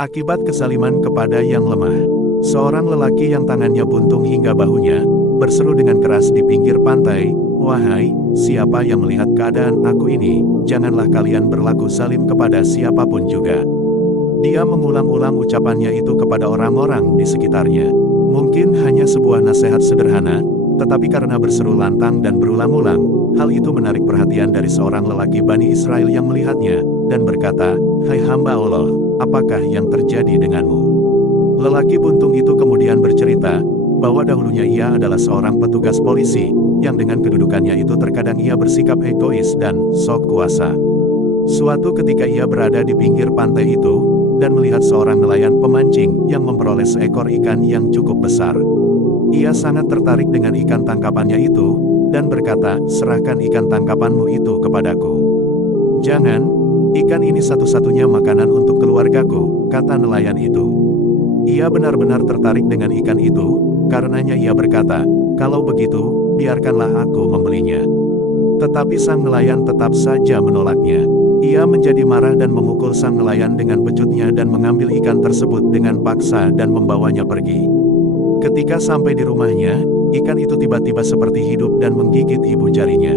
Akibat kezaliman kepada yang lemah, seorang lelaki yang tangannya buntung hingga bahunya, berseru dengan keras di pinggir pantai, "Wahai, siapa yang melihat keadaan aku ini, janganlah kalian berlaku zalim kepada siapapun juga." Dia mengulang-ulang ucapannya itu kepada orang-orang di sekitarnya. Mungkin hanya sebuah nasihat sederhana, tetapi karena berseru lantang dan berulang-ulang, hal itu menarik perhatian dari seorang lelaki Bani Israel yang melihatnya, dan berkata, "Hai hamba Allah, apakah yang terjadi denganmu?" Lelaki buntung itu kemudian bercerita, bahwa dahulunya ia adalah seorang petugas polisi, yang dengan kedudukannya itu terkadang ia bersikap egois dan sok kuasa. Suatu ketika ia berada di pinggir pantai itu, dan melihat seorang nelayan pemancing yang memperoleh seekor ikan yang cukup besar. Ia sangat tertarik dengan ikan tangkapannya itu, dan berkata, "Serahkan ikan tangkapanmu itu kepadaku." "Jangan, ikan ini satu-satunya makanan untuk keluargaku," kata nelayan itu. Ia benar-benar tertarik dengan ikan itu, karenanya ia berkata, "Kalau begitu, biarkanlah aku membelinya." Tetapi sang nelayan tetap saja menolaknya. Ia menjadi marah dan memukul sang nelayan dengan pecutnya dan mengambil ikan tersebut dengan paksa dan membawanya pergi. Ketika sampai di rumahnya, ikan itu tiba-tiba seperti hidup dan menggigit ibu jarinya.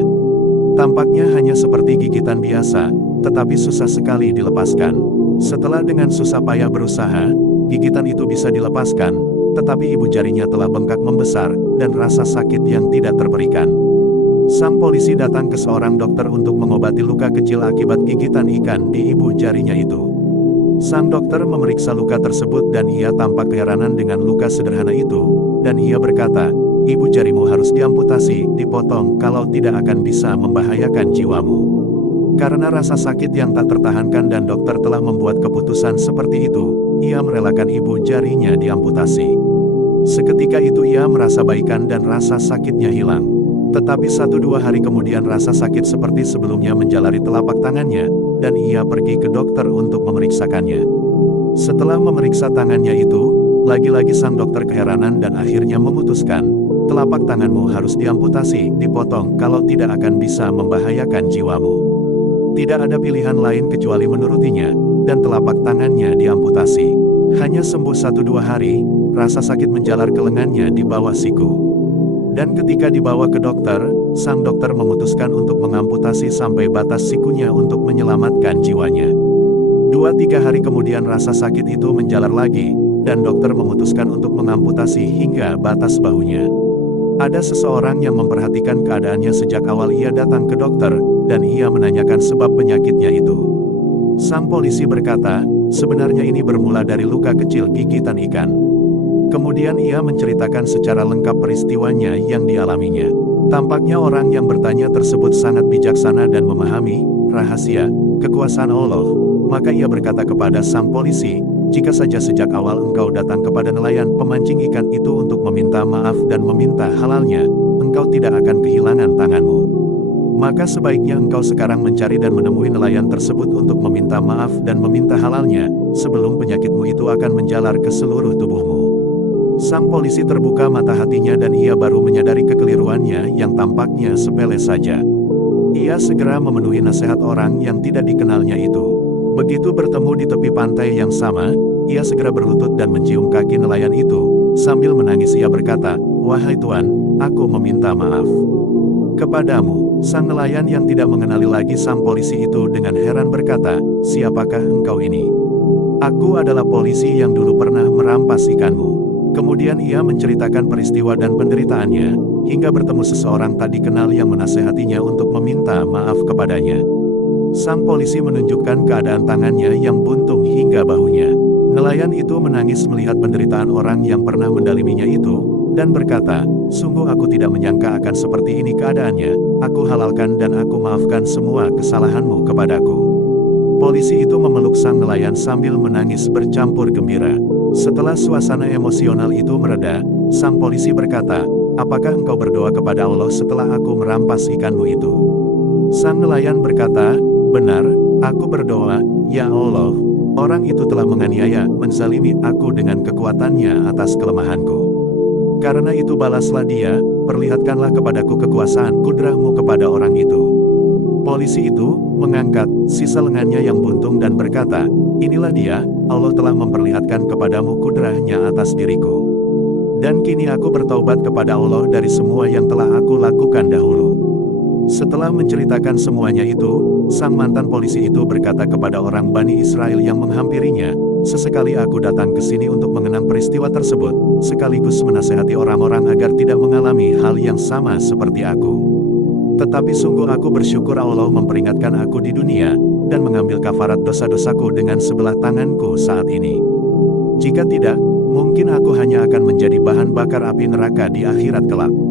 Tampaknya hanya seperti gigitan biasa, tetapi susah sekali dilepaskan. Setelah dengan susah payah berusaha, gigitan itu bisa dilepaskan, tetapi ibu jarinya telah bengkak membesar, dan rasa sakit yang tidak terberikan. Sang polisi datang ke seorang dokter untuk mengobati luka kecil akibat gigitan ikan di ibu jarinya itu. Sang dokter memeriksa luka tersebut dan ia tampak keheranan dengan luka sederhana itu, dan ia berkata, "Ibu jarimu harus diamputasi, dipotong, kalau tidak akan bisa membahayakan jiwamu." Karena rasa sakit yang tak tertahankan dan dokter telah membuat keputusan seperti itu, ia merelakan ibu jarinya diamputasi. Seketika itu ia merasa baikan dan rasa sakitnya hilang. Tetapi 1-2 hari kemudian rasa sakit seperti sebelumnya menjalari telapak tangannya, dan ia pergi ke dokter untuk memeriksakannya. Setelah memeriksa tangannya itu, lagi-lagi sang dokter keheranan dan akhirnya memutuskan, "Telapak tanganmu harus diamputasi, dipotong, kalau tidak akan bisa membahayakan jiwamu." Tidak ada pilihan lain kecuali menurutinya, dan telapak tangannya diamputasi. Hanya sembuh 1-2 hari, rasa sakit menjalar ke lengannya di bawah siku. Dan ketika dibawa ke dokter, sang dokter memutuskan untuk mengamputasi sampai batas sikunya untuk menyelamatkan jiwanya. 2-3 hari kemudian rasa sakit itu menjalar lagi, dan dokter memutuskan untuk mengamputasi hingga batas bahunya. Ada seseorang yang memperhatikan keadaannya sejak awal ia datang ke dokter, dan ia menanyakan sebab penyakitnya itu. Sang polisi berkata, sebenarnya ini bermula dari luka kecil gigitan ikan. Kemudian ia menceritakan secara lengkap peristiwanya yang dialaminya. Tampaknya orang yang bertanya tersebut sangat bijaksana dan memahami rahasia kekuasaan Allah. Maka ia berkata kepada sang polisi, "Jika saja sejak awal engkau datang kepada nelayan pemancing ikan itu untuk meminta maaf dan meminta halalnya, engkau tidak akan kehilangan tanganmu. Maka sebaiknya engkau sekarang mencari dan menemui nelayan tersebut untuk meminta maaf dan meminta halalnya, sebelum penyakitmu itu akan menjalar ke seluruh tubuhmu." Sang polisi terbuka mata hatinya dan ia baru menyadari kekeliruannya yang tampaknya sepele saja. Ia segera memenuhi nasihat orang yang tidak dikenalnya itu. Begitu bertemu di tepi pantai yang sama, ia segera berlutut dan mencium kaki nelayan itu. Sambil menangis ia berkata, "Wahai Tuan, aku meminta maaf kepadamu." Sang nelayan yang tidak mengenali lagi sang polisi itu dengan heran berkata, "Siapakah engkau ini?" "Aku adalah polisi yang dulu pernah merampas ikanmu." Kemudian ia menceritakan peristiwa dan penderitaannya, hingga bertemu seseorang tak dikenal yang menasehatinya untuk meminta maaf kepadanya. Sang polisi menunjukkan keadaan tangannya yang buntung hingga bahunya. Nelayan itu menangis melihat penderitaan orang yang pernah mendaliminya itu, dan berkata, "Sungguh aku tidak menyangka akan seperti ini keadaannya, aku halalkan dan aku maafkan semua kesalahanmu kepadaku." Polisi itu memeluk sang nelayan sambil menangis bercampur gembira. Setelah suasana emosional itu mereda, sang polisi berkata, "Apakah engkau berdoa kepada Allah setelah aku merampas ikanmu itu?" Sang nelayan berkata, "Benar, aku berdoa, ya Allah. Orang itu telah menganiaya, menzalimi aku dengan kekuatannya atas kelemahanku. Karena itu balaslah dia, perlihatkanlah kepadaku kekuasaan kudrahmu kepada orang itu." Polisi itu mengangkat sisa lengannya yang buntung dan berkata, "Inilah dia, Allah telah memperlihatkan kepadamu kudrah-Nya atas diriku. Dan kini aku bertaubat kepada Allah dari semua yang telah aku lakukan dahulu." Setelah menceritakan semuanya itu, sang mantan polisi itu berkata kepada orang Bani Israel yang menghampirinya, "Sesekali aku datang ke sini untuk mengenang peristiwa tersebut, sekaligus menasehati orang-orang agar tidak mengalami hal yang sama seperti aku. Tetapi sungguh aku bersyukur Allah memperingatkan aku di dunia, dan mengambil kafarat dosa-dosaku dengan sebelah tanganku saat ini. Jika tidak, mungkin aku hanya akan menjadi bahan bakar api neraka di akhirat kelak."